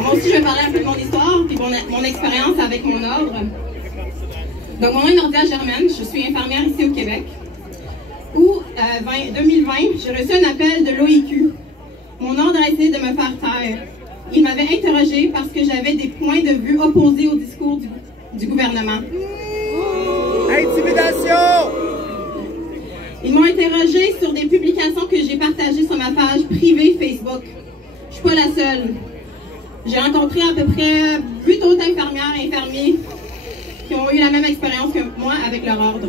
moi aussi, je vais parler un peu de mon histoire et mon expérience avec mon ordre. Donc, mon nom est Nordia Germaine, je suis infirmière ici au Québec. Où, 2020, j'ai reçu un appel de l'OIQ. Mon ordre a essayé de me faire taire. Il m'avait interrogée parce que j'avais des points de vue opposés au discours du gouvernement. Intimidation! Ils m'ont interrogée sur des publications que j'ai partagées sur ma page privée Facebook. Je suis pas la seule. J'ai rencontré à peu près 8 autres infirmières et infirmiers qui ont eu la même expérience que moi avec leur ordre.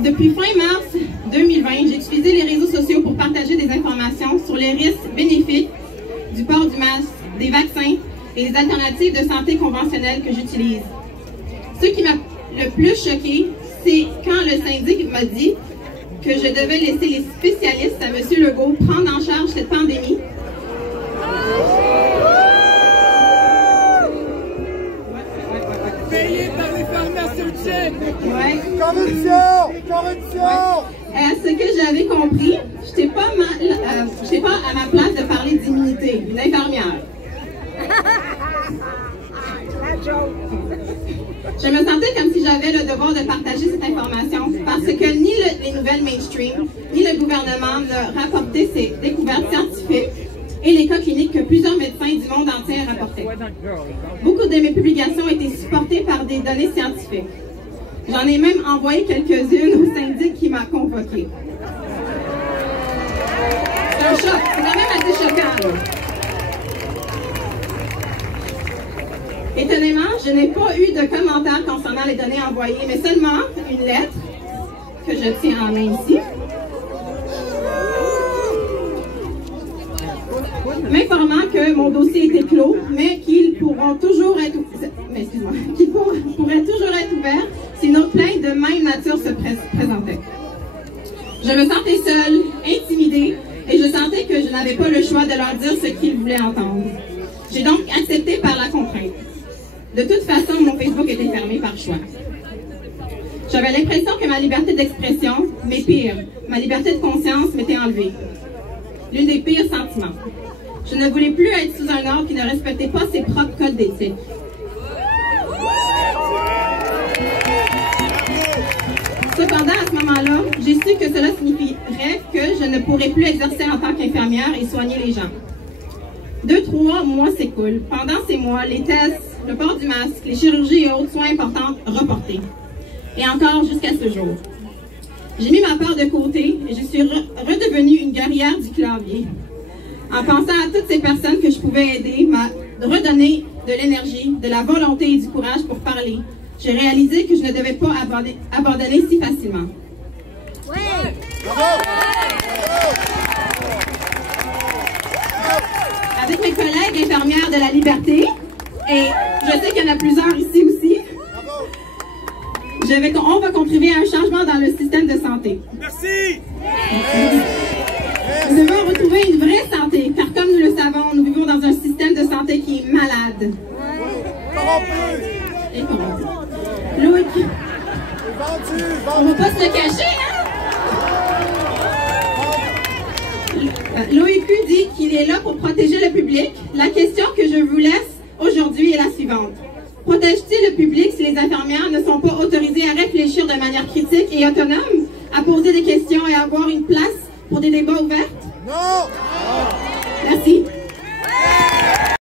Depuis fin mars 2020, j'ai utilisé les réseaux sociaux pour partager des informations sur les risques bénéfiques du port du masque, des vaccins et les alternatives de santé conventionnelles que j'utilise. Ce qui m'a le plus choqué, c'est quand le syndic m'a dit que je devais laisser les spécialistes à M. Legault prendre en charge cette pandémie. Payé par les pharmaceutiques! Ouais. Corruption! Corruption! Ce que j'avais compris, je n'étais pas, à ma place de parler d'immunité, une infirmière. Je me sentais comme si j'avais le devoir de partager cette information parce que ni les nouvelles mainstream, ni le gouvernement ne rapportaient ces découvertes scientifiques et les cas cliniques que plusieurs médecins du monde entier rapportaient. Beaucoup de mes publications étaient supportées par des données scientifiques. J'en ai même envoyé quelques-unes au syndic qui m'a convoqué. C'est un choc, c'est quand même assez choquant, là. Étonnamment, je n'ai pas eu de commentaires concernant les données envoyées, mais seulement une lettre que je tiens en main ici, m'informant que mon dossier était clos, mais qu'il pourrait toujours être ouvert si une autre plainte de même nature se présentait. Je me sentais seule, intimidée, et je sentais que je n'avais pas le choix de leur dire ce qu'ils voulaient entendre. J'ai donc accepté par la contrainte. De toute façon, mon Facebook était fermé par choix. J'avais l'impression que ma liberté d'expression, mais pire, ma liberté de conscience m'était enlevée. L'une des pires sentiments. Je ne voulais plus être sous un ordre qui ne respectait pas ses propres codes d'éthique. Cependant, à ce moment-là, j'ai su que cela signifierait que je ne pourrais plus exercer en tant qu'infirmière et soigner les gens. 2-3 mois s'écoulent. Pendant ces mois, les tests, le port du masque, les chirurgies et autres soins importants reportés. Et encore jusqu'à ce jour. J'ai mis ma part de côté et je suis redevenue une guerrière du clavier. En pensant à toutes ces personnes que je pouvais aider, m'a redonné de l'énergie, de la volonté et du courage pour parler. J'ai réalisé que je ne devais pas abandonner si facilement. Oui. Bravo. Avec mes collègues infirmières de la Liberté, et je sais qu'il y en a plusieurs ici aussi, on va contribuer à un changement dans le système de santé. Merci! Nous devons retrouver une vraie santé, car comme nous le savons, nous vivons dans un système de santé qui est malade. Et corrompu. Loïc, on ne va pas se le cacher, hein? L'OIQ dit qu'il est là pour protéger